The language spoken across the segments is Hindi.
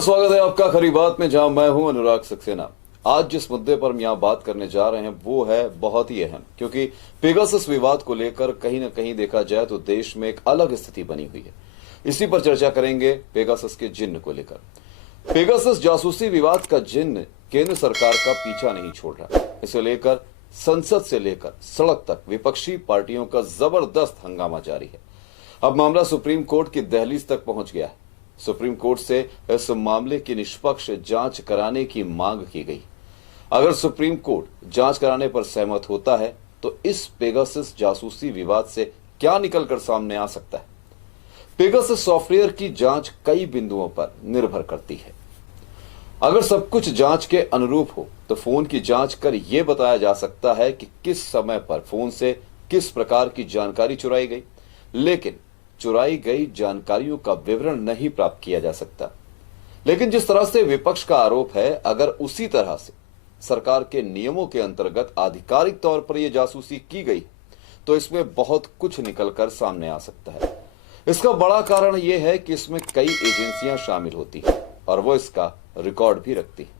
नमस्कार, स्वागत है आपका खरी बात में, जहां मैं हूं अनुराग सक्सेना। आज जिस मुद्दे पर हम यहां बात करने जा रहे हैं वो है बहुत ही अहम, क्योंकि पेगासस विवाद को लेकर कहीं ना कहीं देखा जाए तो देश में एक अलग स्थिति बनी हुई है। इसी पर चर्चा करेंगे पेगासस के जिन्न को लेकर। पेगासस जासूसी विवाद का जिन्न केंद्र सरकार का पीछा नहीं छोड़ रहा। इसे लेकर संसद से लेकर सड़क तक विपक्षी पार्टियों का जबरदस्त हंगामा जारी है। अब मामला सुप्रीम कोर्ट की दहलीज तक पहुंच गया है। सुप्रीम कोर्ट से इस मामले की निष्पक्ष जांच कराने की मांग की गई। अगर सुप्रीम कोर्ट जांच कराने पर सहमत होता है तो इस पेगासस जासूसी विवाद से क्या निकलकर सामने आ सकता है। पेगासस सॉफ्टवेयर की जांच कई बिंदुओं पर निर्भर करती है। अगर सब कुछ जांच के अनुरूप हो तो फोन की जांच कर यह बताया जा सकता है कि किस समय पर फोन से किस प्रकार की जानकारी चुराई गई, लेकिन चुराई गई जानकारियों का विवरण नहीं प्राप्त किया जा सकता। लेकिन जिस तरह से विपक्ष का आरोप है, अगर उसी तरह से सरकार के नियमों के अंतर्गत आधिकारिक तौर पर यह जासूसी की गई तो इसमें बहुत कुछ निकलकर सामने आ सकता है। इसका बड़ा कारण यह है कि इसमें कई एजेंसियां शामिल होती हैं और वो इसका रिकॉर्ड भी रखती है।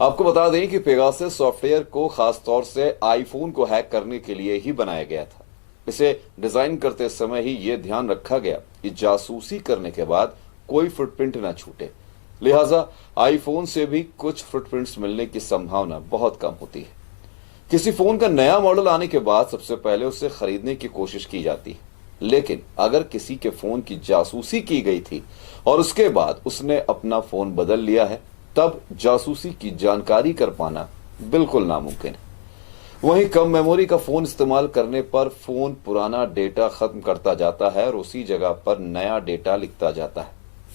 आपको बता दें कि पेगासस सॉफ्टवेयर को खासतौर से आईफोन को हैक करने के लिए ही बनाया गया था। इसे डिजाइन करते समय ही यह ध्यान रखा गया कि जासूसी करने के बाद कोई फुटप्रिंट न छूटे, लिहाजा आईफोन से भी कुछ फुटप्रिंट्स मिलने की संभावना बहुत कम होती है। किसी फोन का नया मॉडल आने के बाद सबसे पहले उसे खरीदने की कोशिश की जाती है, लेकिन अगर किसी के फोन की जासूसी की गई थी और उसके बाद उसने अपना फोन बदल लिया है, तब जासूसी की जानकारी कर पाना बिल्कुल नामुमकिन है। वहीं कम मेमोरी का फोन इस्तेमाल करने पर फोन पुराना डेटा खत्म करता जाता है और उसी जगह पर नया डेटा लिखता जाता है।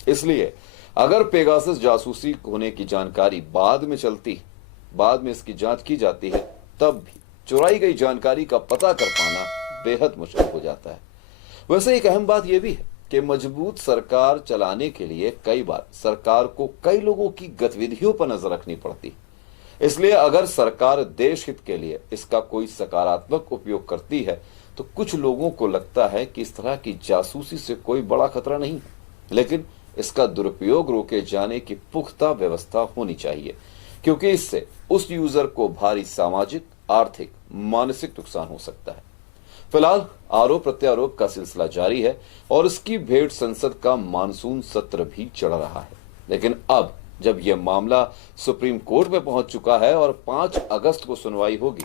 इसलिए अगर पेगासस जासूसी होने की जानकारी बाद में इसकी जांच की जाती है, तब भी चुराई गई जानकारी का पता कर पाना बेहद मुश्किल हो जाता है। वैसे एक अहम बात यह भी है कि मजबूत सरकार चलाने के लिए कई बार सरकार को कई लोगों की गतिविधियों पर नजर रखनी पड़ती है। इसलिए अगर सरकार देश हित के लिए इसका कोई सकारात्मक उपयोग करती है तो कुछ लोगों को लगता है कि इस तरह की जासूसी से कोई बड़ा खतरा नहीं है, लेकिन इसका दुरुपयोग रोके जाने की पुख्ता व्यवस्था होनी चाहिए, क्योंकि इससे उस यूजर को भारी सामाजिक, आर्थिक, मानसिक नुकसान हो सकता है। फिलहाल आरोप प्रत्यारोप का सिलसिला जारी है और इसकी भेंट संसद का मानसून सत्र भी चढ़ रहा है। लेकिन अब जब यह मामला सुप्रीम कोर्ट में पहुंच चुका है और 5 अगस्त को सुनवाई होगी,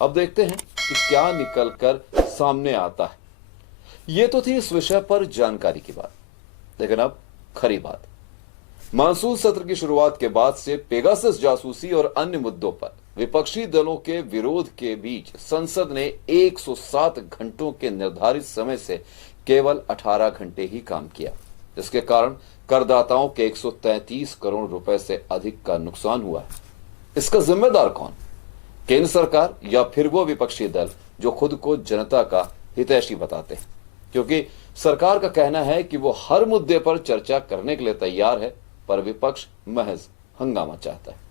अब देखते हैं कि क्या निकलकर सामने आता है। यह तो थी इस विषय पर जानकारी की बात, लेकिन अब खरी बात। मानसून सत्र की शुरुआत के बाद से पेगासस जासूसी और अन्य मुद्दों पर विपक्षी दलों के विरोध के बीच संसद ने 107 घंटों के निर्धारित समय से केवल 18 घंटे ही काम किया, जिसके कारण करदाताओं के 133 करोड़ रुपए से अधिक का नुकसान हुआ है। इसका जिम्मेदार कौन? केंद्र सरकार या फिर वो विपक्षी दल जो खुद को जनता का हितैषी बताते हैं? क्योंकि सरकार का कहना है कि वो हर मुद्दे पर चर्चा करने के लिए तैयार है, पर विपक्ष महज हंगामा चाहता है।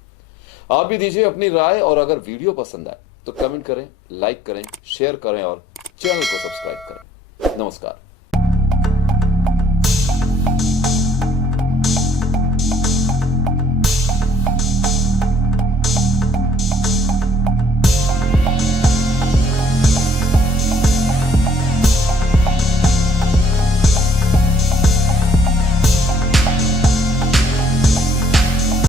आप भी दीजिए अपनी राय, और अगर वीडियो पसंद आए तो कमेंट करें, लाइक करें, शेयर करें और चैनल को सब्सक्राइब करें। नमस्कार।